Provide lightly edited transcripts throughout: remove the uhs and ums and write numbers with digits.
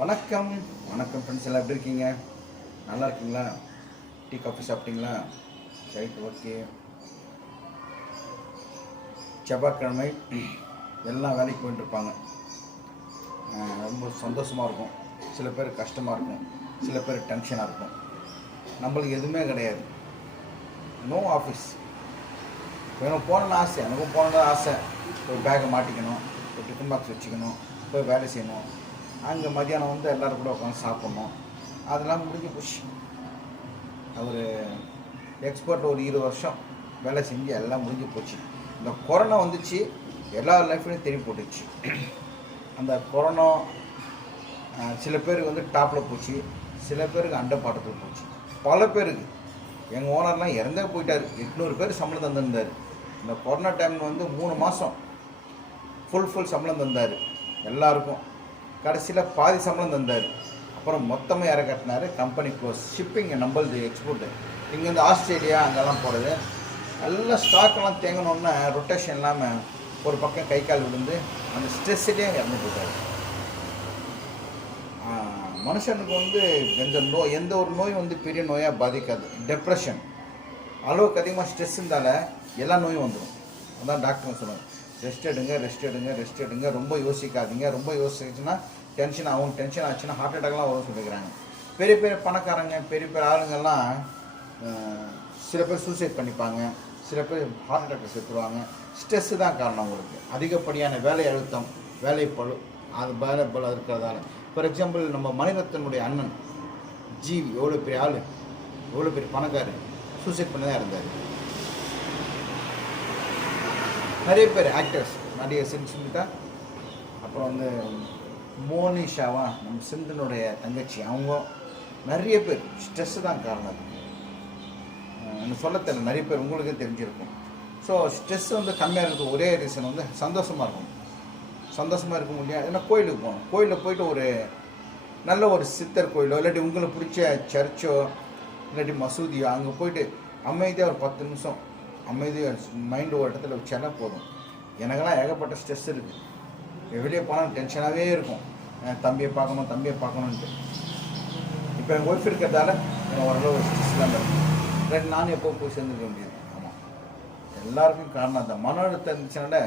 வணக்கம் வணக்கம் ஃப்ரெண்ட்ஸ், எல்லாம் எப்படி இருக்கீங்க? நல்லா இருக்கீங்களா? டீ காஃபி சாப்பிட்டீங்களா? Right, okay. செவ்வாய்க்கிழமை எல்லாம் வேலைக்கு போயிட்டுருப்பாங்க. ரொம்ப சந்தோஷமாக இருக்கும், சில பேர் கஷ்டமாக இருக்கும், சில பேர் டென்ஷனாக இருக்கும். நம்மளுக்கு எதுவுமே கிடையாது, நோ ஆஃபீஸ். எனக்கு போகணுன்னு ஆசை, எனக்கும் போகணுன்னு ஆசை. ஒரு பேக்கை மாட்டிக்கணும், ஒரு டிஃபன் பாக்ஸ் வச்சுக்கணும், போய் வேலை செய்யணும். அங்கே மதியானம் வந்து எல்லோரும் கூட உட்காந்து சாப்பிட்ணும். அதெல்லாம் முடிஞ்சு போச்சு. அவர் எக்ஸ்பர்ட் ஒரு 20 வருஷம் வேலை செஞ்சு எல்லாம் முடிஞ்சு போச்சு. இந்த கொரோனா வந்துச்சு, எல்லா லைஃப்லையும் திரும்பி போட்டுச்சு. அந்த கொரோனா சில பேருக்கு வந்து டாப்பில் போச்சு, சில பேருக்கு அண்டை பாட்டத்தில் போச்சு. பல பேருக்கு, எங்கள் ஓனர்லாம் இறந்தே போயிட்டார். 800 பேர் சம்பளம் தந்திருந்தார். இந்த கொரோனா டைமில் வந்து 3 மாதம் ஃபுல் சம்பளம் தந்தார் எல்லாருக்கும். கடைசியில் பாதி சம்பளம் தந்தார். அப்புறம் மொத்தமாக யாரை கட்டினார், கம்பெனி க்ளோஸ். ஷிப்பிங் நம்மளது எக்ஸ்போர்ட்டு இங்கேருந்து ஆஸ்திரேலியா அங்கெல்லாம் போகிறது. எல்லாம் ஸ்டாக்கெல்லாம் தேங்கணுன்னா ரொட்டேஷன் இல்லாமல் ஒரு பக்கம் கை கால் விழுந்து அந்த ஸ்ட்ரெஸ்ஸிலே இறந்து போயிட்டார். மனுஷனுக்கு வந்து எந்த ஒரு நோய் வந்து பெரிய நோயாக பாதிக்காது. டெப்ரெஷன், அளவுக்கு அதிகமாக ஸ்ட்ரெஸ் இருந்தால எல்லா நோயும் வந்துடும். அதான் டாக்டர் சொல்லுவாங்க, ரெஸ்ட் எடுங்க, ரொம்ப யோசிக்காதீங்க. ரொம்ப யோசிச்சுன்னா டென்ஷன் ஆகும், டென்ஷன் ஆச்சுன்னா ஹார்ட் அட்டாக்லாம் வரும் சொல்லிக்கிறாங்க. பெரிய பெரிய பணக்காரங்க, பெரிய பெரிய ஆளுங்கள்லாம் சில பேர் சூசைட் பண்ணிப்பாங்க, சில பேர் ஹார்ட் அட்டாக் செத்துருவாங்க. ஸ்ட்ரெஸ்ஸு தான் காரணம். உங்களுக்கு அதிகப்படியான வேலை அழுத்தம், வேலை பழு, அது வேலை பழு இருக்கிறதால. ஃபார் எக்ஸாம்பிள், நம்ம மணிரத்னுடைய அண்ணன் ஜீவி எவ்வளோ பெரிய ஆள், எவ்வளோ பெரிய பணக்காரர், சூசைட் பண்ணி தான் இருந்தார். நிறைய பேர் ஆக்டர்ஸ், நடிகர் சிம்மிட்டா, அப்புறம் வந்து மோனிஷாவா, நம்ம சிந்தனுடைய தங்கச்சி, அவங்க நிறைய பேர் ஸ்ட்ரெஸ்ஸு தான் காரணம். எனக்கு சொல்ல தெரியல, நிறைய பேர் உங்களுக்கே தெரிஞ்சிருக்கும். ஸோ ஸ்ட்ரெஸ் வந்து கம்மியாக இருக்கிறது ஒரே ரீசன் வந்து சந்தோஷமாக இருக்கும். சந்தோஷமாக இருக்க முடியாது. ஏன்னா கோயிலுக்கு போகணும். கோயிலில் போய்ட்டு ஒரு நல்ல ஒரு சித்தர் கோயிலோ, இல்லாட்டி உங்களுக்கு பிடிச்ச சர்ச்சோ, இல்லாட்டி மசூதியோ, அங்கே போய்ட்டு அமைதியாக ஒரு 10 நிமிஷம் அமைதியாக மைண்டு ஒரு இடத்துல வச்சாலே போதும். எனக்கெல்லாம் ஏகப்பட்ட ஸ்ட்ரெஸ் இருக்குது. வெளியே போனால் டென்ஷனாகவே இருக்கும், தம்பியை பார்க்கணுன்ட்டு. இப்போ என் ஒய்ஃப் இருக்கிறதால எனக்கு ஓரளவு ஸ்ட்ரெஸ் இல்லாமல் இருக்கும். இல்லாட்டி நானும் எப்போ போய் சேர்ந்துக்க முடியாது. ஆமாம், எல்லாருக்கும் காரணம் அந்த மன அழுத்தம் இருந்துச்சுனால.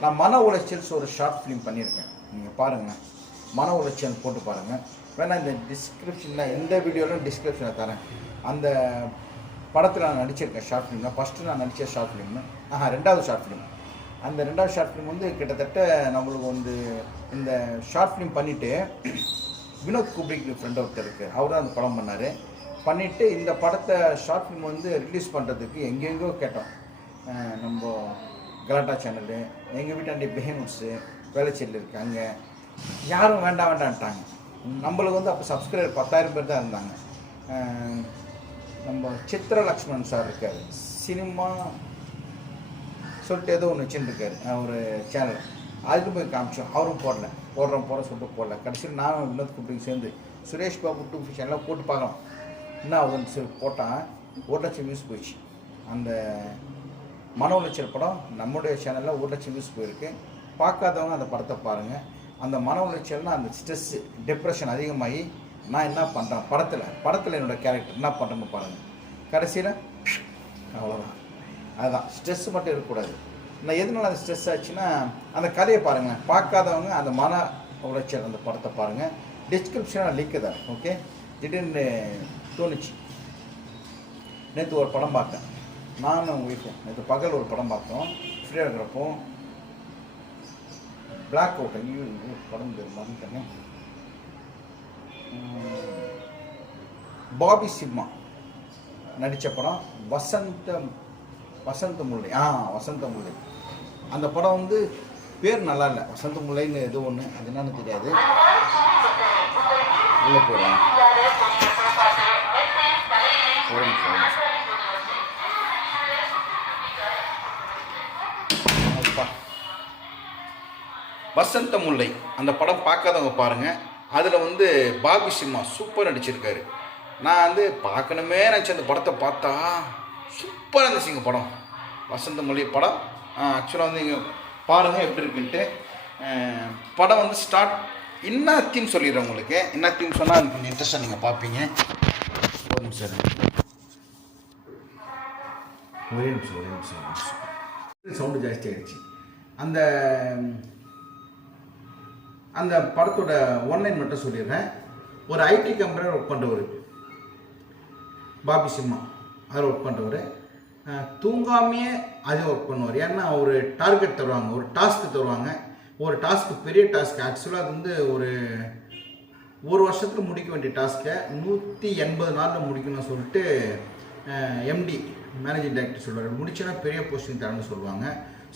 நான் மன உளைச்சல்ஸ் ஒரு ஷார்ட் ஃபிலிம் பண்ணியிருக்கேன், நீங்கள் பாருங்கள். மன உளைச்சல் போட்டு பாருங்கள். வேணால் இந்த டிஸ்கிரிப்ஷனில், எந்த வீடியோவிலும் டிஸ்கிரிப்ஷனில் தரேன். அந்த படத்தில் நான் நடிச்சிருக்கேன் ஷார்ட் ஃபிலிம்னா. ஃபஸ்ட்டு நான் நடித்த ஷார்ட் ஃபிலிம்னு 2வது ஷார்ட் ஃபிலிம். அந்த 2வது ஷார்ட் ஃபிலிம் வந்து கிட்டத்தட்ட நம்மளுக்கு வந்து இந்த ஷார்ட் ஃபிலிம் பண்ணிவிட்டு வினோத் குப்ரிக் ஃப்ரெண்ட் ஒருத்தர் இருக்குது, அவர் தான் அந்த படம் பண்ணார். பண்ணிவிட்டு இந்த படத்தை ஷார்ட் ஃபிலிம் வந்து ரிலீஸ் பண்ணுறதுக்கு எங்கெங்கோ கேட்டோம். நம்ம கலாட்டா சேனலு, எங்கள் வீட்டாண்டி பெஹிமுட்ஸு, வேலைச்சேரியில் இருக்காங்க, யாரும் வேண்டான்ட்டாங்க. நம்மளுக்கு வந்து அப்போ சப்ஸ்கிரைபர் 10,000 பேர் தான் இருந்தாங்க. நம்ம சித்ரா லக்ஷ்மணன் சார் இருக்கார், சினிமா சொல்லிட்டு ஏதோ ஒன்று வச்சுருக்காரு ஒரு சேனல். அதுக்கு போய் காமிச்சோம், அவரும் போடுற சொல்லிட்டு போடல. கடைசியில் நானும் வினோத் குப்ரியும் சேர்ந்து சுரேஷ் பாபு 2 சேனலாக போட்டு பார்க்கலாம். என்ன ஆகுதுன்னு சொல்லி போட்டால் 1 லட்சம் வியூஸ் போயிடுச்சு. அந்த மன உளைச்சல் படம் நம்முடைய சேனலில் 1 லட்சம் வியூஸ் போயிருக்கு. பார்க்காதவங்க அந்த படத்தை பாருங்கள். அந்த மன உளைச்சல்னால் அந்த ஸ்ட்ரெஸ்ஸு, டிப்ரெஷன் அதிகமாகி நான் என்ன பண்ணுறேன், படத்தில் என்னோடய கேரக்டர் என்ன பண்ணுறேன்னு பாருங்கள். கடைசியில் அவ்வளோதான். அதுதான், ஸ்ட்ரெஸ்ஸு மட்டும் இருக்கக்கூடாது. நான் எதனால அந்த ஸ்ட்ரெஸ் ஆச்சுன்னா, அந்த கதையை பாருங்கள். பார்க்காதவங்க அந்த மன உளைச்சல் அந்த படத்தை பாருங்கள். டிஸ்கிரிப்ஷனாக லிங்க் தான். ஓகே, திடீர்னு தோணுச்சு. நேற்று ஒரு படம் பார்த்தேன், நானும் உங்கள் ஒய்ஃபும். நேற்று பகல் ஒரு படம் பார்த்தோம், ஃப்ரீயாக இருக்கிறப்போ. பிளாக் அவுட், படம் பேர் மறந்துட்டேங்க. பாபி சிம்மா நடித்த படம் வசந்த முல்லை. வசந்த முல்லை. அந்த படம் வந்து பேர் நல்லா இல்லை, வசந்த முல்லைன்னு ஏதோ ஒன்று, அது என்னன்னு தெரியாது. உள்ள போகிறேன். வசந்த முல்லை அந்த படம் பார்க்காதவங்க பாருங்கள். அதில் வந்து பாபி சிம்மா சூப்பர் நடிச்சிருக்காரு. நான் வந்து பார்க்கணுமே நினச்சி அந்த படத்தை பார்த்தா சூப்பராக இருந்துச்சுங்க படம். வசந்த முல்லை படம் ஆக்சுவலாக வந்து நீங்கள் பாருங்கள் எப்படி இருக்குன்ட்டு. படம் வந்து ஸ்டார்ட் என்ன தீம் சொல்லிடுறேன் உங்களுக்கு. என்ன தீம் சொன்னால் அது கொஞ்சம் இன்ட்ரெஸ்ட்டாக நீங்கள் பார்ப்பீங்க. ஒரு நிமிஷம் ஒரே நிமிஷம் சவுண்டு ஜாஸ்தி ஆகிடுச்சு. அந்த அந்த படத்தோட ஒன்லைன் மட்டும் சொல்லிடுறேன். ஒரு ஐடி கம்பெனியில் ஒர்க் பண்ணுறவர் பாபி சிம்மா, அதில் ஒர்க் பண்ணுறவர் தூங்காமையே அதே ஒர்க் பண்ணுவார். ஏன்னா ஒரு டார்கெட் தருவாங்க, ஒரு டாஸ்க்கு தருவாங்க. ஒரு டாஸ்க்கு பெரிய டாஸ்க், ஆக்சுவலாக அது வந்து ஒரு வருஷத்தில் முடிக்க வேண்டிய டாஸ்க்கை 180 நாளில் முடிக்கணும்னு சொல்லிட்டு எம்டி மேனேஜிங் டைரக்டர் சொல்லுவார். முடிச்சோன்னா பெரிய போஸ்டிங் தரணும்னு சொல்லுவாங்க.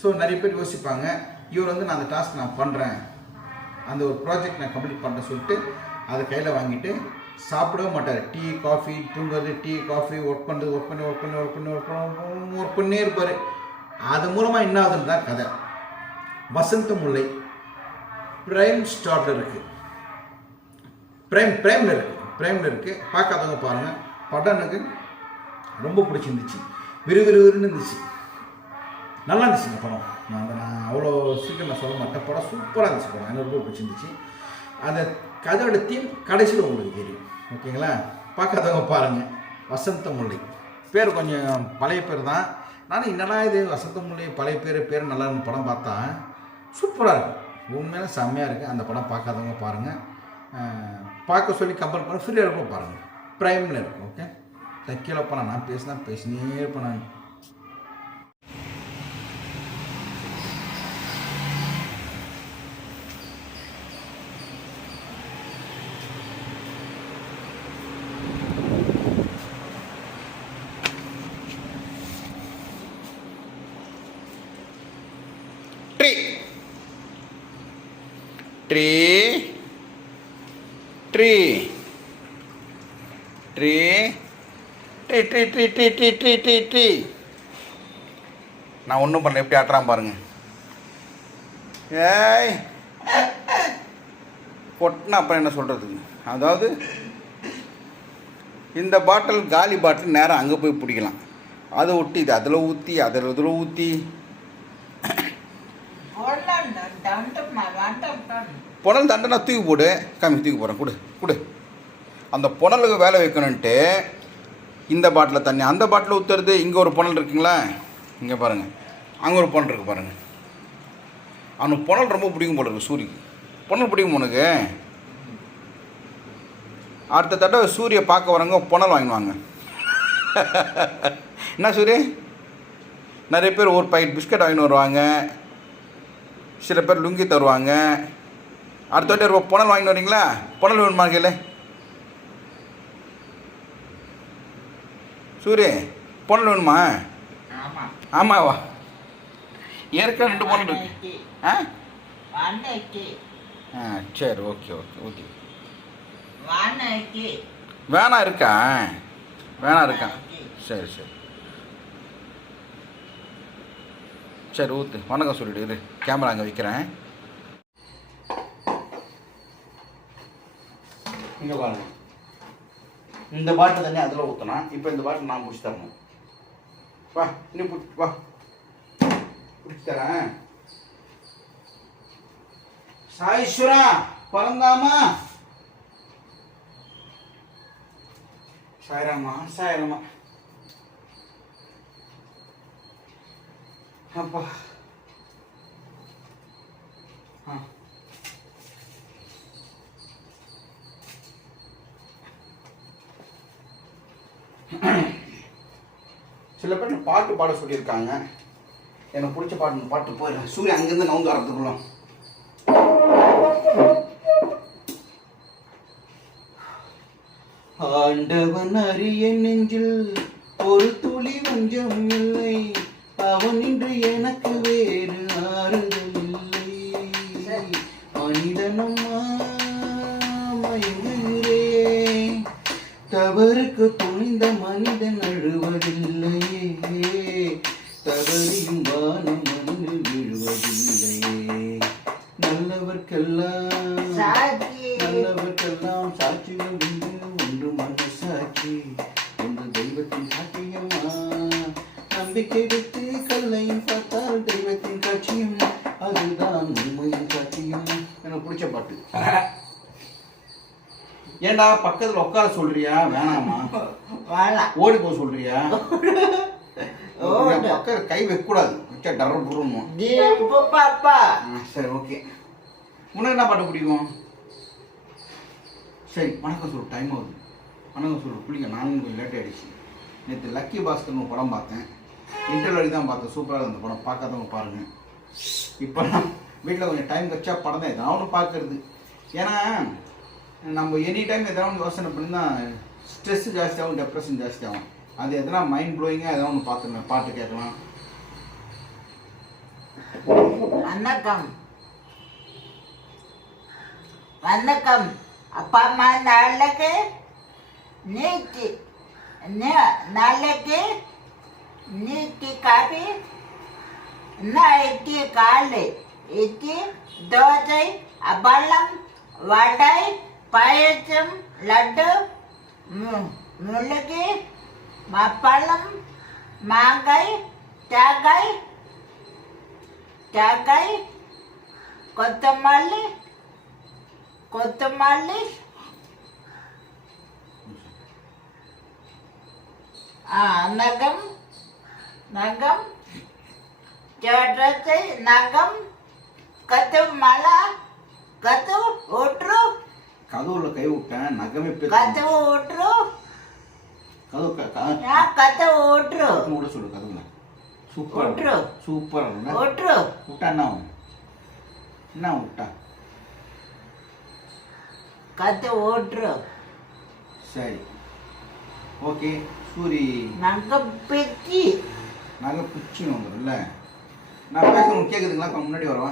ஸோ நிறைய பேர் யோசிப்பாங்க, இவர் வந்து நான் அந்த டாஸ்க் நான் பண்ணுறேன், அந்த ஒரு ப்ராஜெக்ட் நான் கம்ப்ளீட் பண்ணுறேன்னு சொல்லிட்டு அதை கையில் வாங்கிட்டு சாப்பிடவே மாட்டார். டீ காஃபி, தூங்குறது, டீ காஃபி, ஒர்க் பண்ணே இருப்பார். அது மூலமாக என்ன ஆகுதுன்னு தான் கதை. வசந்த முல்லை பிரைம் ஸ்டாரில் இருக்குது, ப்ரைமில் இருக்குது. பார்க்காதவங்க பாருங்கள். படம் எனக்கு ரொம்ப பிடிச்சிருந்துச்சு, விறுவிறுன்னு இருந்துச்சு, நல்லா இருந்துச்சுங்க படம். நான் அவ்வளோ சீக்கிரம் நான் சொல்ல மாட்டேன். படம் சூப்பராக இருந்துச்சு. படம் எனக்கு ரொம்ப பிடிச்சிருந்துச்சு. அந்த கதையோட தீம் கடைசியில் உங்களுக்கு தெரியும், ஓகேங்களா? பார்க்காதவங்க பாருங்கள். வசந்த முல்லை பேர் கொஞ்சம் பழைய பேர் தான். நானும் என்னடா இது வசந்த முல்லை பழைய பேர் நல்லா இருக்கும். படம் பார்த்தா சூப்பராக இருக்கும், உண்மையில செம்மையாக இருக்குது. அந்த படம் பார்க்காதவங்க பாருங்கள். பார்க்க சொல்லி கம்பேர் பண்ண ஃப்ரீயாக இருக்கும் பாருங்கள், ப்ரைமில் இருக்கும். ஓகே, கீழே போனால் நான் பேசினே இருப்பேன் நான். ட்ரீ. நான் ஒன்றும் பண்ணல, எப்படி ஆட்டுறான் பாருங்க. ஏய் கொட்டினா அப்புறம் என்ன சொல்கிறதுங்க. அதாவது இந்த பாட்டில் காலி பாட்டில் நேரம் அங்கே போய் பிடிக்கலாம். அதை ஒட்டி இது அதில் ஊற்றி இதில் ஊற்றி புனல் தண்டனை தூக்கி போடு. தூக்கி போகிறேன், கொடு. அந்த புனலுக்கு வேலை வைக்கணுன்ட்டு இந்த பாட்டில் தண்ணி அந்த பாட்டில் ஊற்றுறது. இங்கே ஒரு புனல் இருக்குங்களா, இங்கே பாருங்கள், அங்கே ஒரு புனல் இருக்குது பாருங்கள். அவனுக்கு புனல் ரொம்ப பிடிக்கும் போல இருக்குது. சூரியக்கு புனல் பிடிக்கும் உனக்கு. அடுத்த தடவை சூரிய பார்க்க வரவங்க புனல் வாங்கிடுவாங்க. என்ன சூரிய? நிறைய பேர் ஒரு பாக்கெட் பிஸ்கட் வாங்கிட்டு வருவாங்க, சில பேர் லுங்கி தருவாங்க. அடுத்த வாட்டி புனல் வாங்கிட்டு வரீங்களா? புனல் வேணுமா கேளு சூரிய, புனல் வேணுமா? ஆமாவா? ஏற்கனவே 2 புனல் இருக்கு. சரி, ஓகே. வேணா இருக்கா? சரி ஊற்று. வணக்கம் சொல்லிவிடு. இது கேமரா அங்கே வைக்கிறேன். இங்கே பாருங்க, இந்த பாட்டில் தண்ணி அதில் ஊற்றினா. இப்போ இந்த பாட்டில் நான் பிடிச்சி தரணும். வா, இன்னும் வா, பிடிச்சி தரேன். சாயீஸ்வரா பறந்தாமா? சாயராமா. அப்பா சில பேர் பாட்டு பாட சொல்லியிருக்காங்க. எனக்கு பிடிச்ச பாட்டு போயிடுறேன். சூரியன் அங்கேருந்து நவுந்து வரதுக்குள்ள ஆண்டவன் அறிய நெஞ்சில் ஒரு துளி வஞ்சம் இல்லை, அவன் இன்று எனக்கு வேறு ஆறுதல் இல்லை. மனிதனம்மா மயங்குகிறே, தவறுக்கு துணிந்த மனிதன் அழுவதில்லையே, தவறியும் வானம் மண்ணில் விழுவதில்லையே. நல்லவர்க்கெல்லாம் சாட்சியம் உண்டு, ஒன்று மனசாட்சி, ஒன்று தெய்வத்தின் சாட்சியம்மா. நம்பிக்கை விட்டு கல்லையும் பார்த்தால் தெய்வத்தின் காட்சியம், அதுதான் உண்மையின் சாட்சி. பட்டு. ஏண்டா பக்கத்துல உட்கார சொல்றியா வேணாமா? வேணாம். ஓடி போக சொல்றியா? பக்கத்துல கை வைக்க கூடாது, வச்சா டர்ற புடுறணும். சரி ஓகே. உனக்கு என்ன பாட்டு பிடிக்கும்? சரி வணக்கம் சொல்லு, டைம் ஆகுது. வணக்கம் சொல்லு பிடிக்கும். நானும் கொஞ்சம் லேட் ஆகிடுச்சு. நேற்று லக்கி பாஸ்கர்னு ஒரு படம் பார்த்தேன். இன்டர்வல் தான் பார்த்தேன். சூப்பராக அந்த படம், பார்க்காதவங்க பாருங்கள். இப்போ நான் வீட்டில் கொஞ்சம் டைம் வச்சா படம் தான் எதாவது ஒன்று பார்க்கறது. ஏன்னா நம்ம எனி டைம் எதாவது ஒன்று யோசனை பண்ணி தான் ஸ்ட்ரெஸ்ஸு ஜாஸ்தியாகும், டெப்ரெஷன் ஜாஸ்தியாகும். அது எதனா மைண்ட் ப்ளோயிங்காக எதாவது ஒன்று பார்த்துருங்க, பாட்டு கேட்கலாம். வணக்கம் வணக்கம். அப்பா அம்மா நாளைக்கு நாளைக்கு நீட்டி காபி இட்லி காலை இட்லி தோசை அப்பளம் வடை பாயசம் லட்டு முழுகி மப்பளம் மாங்காய் தேங்காய் தேங்காய் கொத்தமல்லி நகம் நகம் ஜோட்ரத்தை நகம் கத்து மலா கத்து ஓட்ரு கதவுல கை விட்டேன், நகமே கத்து ஓட்ரு கத்து ஓட்ரு விட சொல்லு. கதவுல சூப்பர் ஓட்ரு சூப்பர் ஓட்ரு விட்டா என்ன விட்டா கத்து ஓட்ரு. சரி ஓகே. சூரி நகம் பிச்சி நகை பிச்சுன்னு வந்துடும்ல. நான் பேசுகிறேன் கேட்குதுங்களா? முன்னாடி வரவா?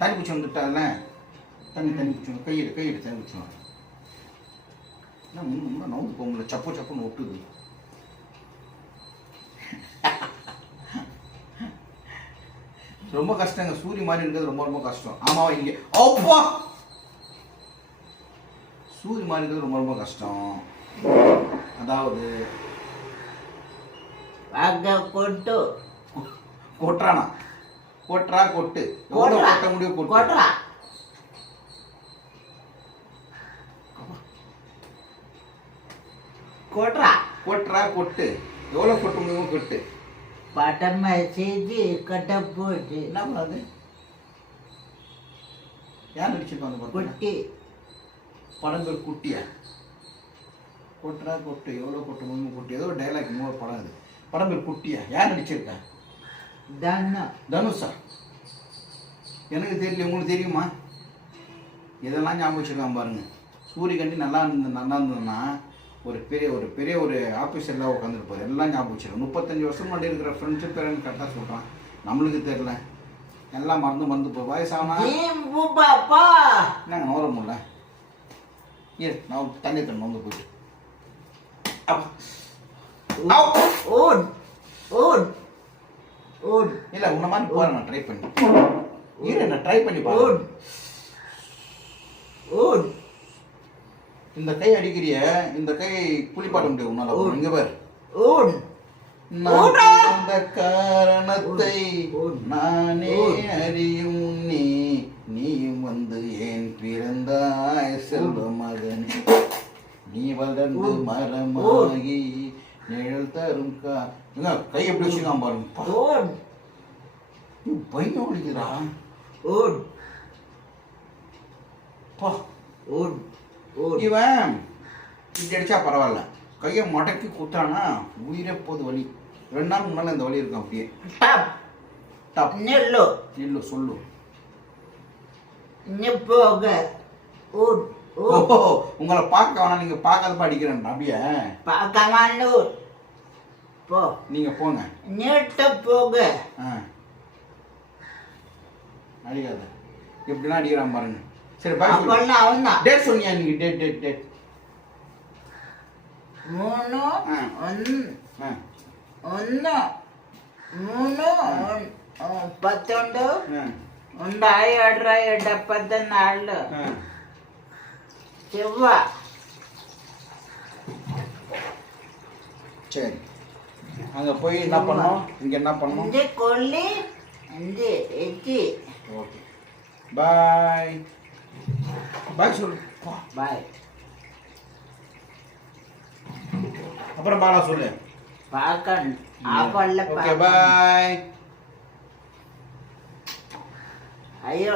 தண்ணி பிடிச்சி வந்துட்டால, தண்ணி பிடிச்சோம். கையிடு தண்ணி பிடிச்சோம். என்ன முன்னே நவுந்து போக முடியல, சப்புன்னு ஒட்டுது. ரொம்ப கஷ்டங்க. சூரிய மாதிரி இருக்கிறது ரொம்ப கஷ்டம். ஆமாவா? இங்கே அப்பா சூரிய மாதிரி இருக்கிறது ரொம்ப கஷ்டம். அதாவது கொட்டு கொட்டுறானா? கொட்டுறா கொட்டு எவ்வளோ கொட்ட முடியும்? கொட்டுறா கொட்டுறா கொட்டுறா கொட்டு எவ்வளோ கொட்ட முடியும்? கொட்டு பட்டமா செஞ்சு கட்ட போட்டு என்ன பண்ணாது? யார் நடிச்சிருப்பாங்க? குட்டி படம் பேர் குட்டியா? கொட்டுறா கொட்டு எவ்வளோ கொட்ட முடியும்? கொட்டு ஏதோ டைலாக் இன்னொரு படம். அது படம் பேர் குட்டியா? யார் நடிச்சிருக்கா? தனுஷா? எனக்கு தெரியல, உங்களுக்கு தெரியுமா? இதெல்லாம் ஞாபகம் வச்சுருக்கான் பாருங்க. சூரியகாந்தி நல்லா இருந்ததுன்னா ஒரு பெரிய ஒரு ஆஃபீஸரில் உட்காந்துருப்பார். எல்லாம் ஞாபகம் வச்சுருக்கோம். 35 வருஷம் முன்னாடி இருக்கிற ஃப்ரெண்ட்ஷிப் பேரன்னு கரெக்டாக சொல்கிறான். நம்மளுக்கு தெரியல, எல்லாம் மறந்து இப்போ வயசானா என்னங்க நோர முடியல. நான் தண்ணி வந்து போயிட்டு இல்ல உன்ன மாதிரி போறேன். நான் ட்ரை பண்ணி நான் ட்ரை பண்ணி பாரு. இந்த கை அடிக்கிறிய, இந்த கை குளிப்பாட்ட முடியும் உன்னால. இங்க பாரு. அந்த காரணத்தை நானே அறியும் நீயும் வந்து ஏன் பிறந்தாய் செல்வ மகன், நீ வளர்ந்து மரமாகி நிழல் தரும் கை எப்படி வச்சுக்காம பாருங்க. பையன் ஒழிக்கிறா. இவன் இப்படி அடிச்சா பரவாயில்ல, கையை மடக்கி குத்தானா உயிரே போது வலி. 2 நாள் முன்னால இந்த வலி இருக்கும். அப்படியே நெல்லு சொல்லு. உங்களை பார்க்க வேணாம், நீங்க பார்க்காதப்ப அடிக்கிறேன். அப்படியே நீங்க போங்க. அடிக்காத, எப்படின்னா அடிக்கிறான் பாருங்க. சரி டேட் சொன்னியா நீங்க? டேட் 3 1 1 3 11 74 செவ்வா. சரி அங்க போய் என்ன பண்ணோம்? இங்க என்ன பண்ணோம்? கொல்லி எச்சி. ஓகே பாய் பாய் சொல்லு போ. பாய். அப்புறம் பாலா சொல்லு. பார்க்கணும். ஆப்பல்ல ஓகே பாய். ஐயோ,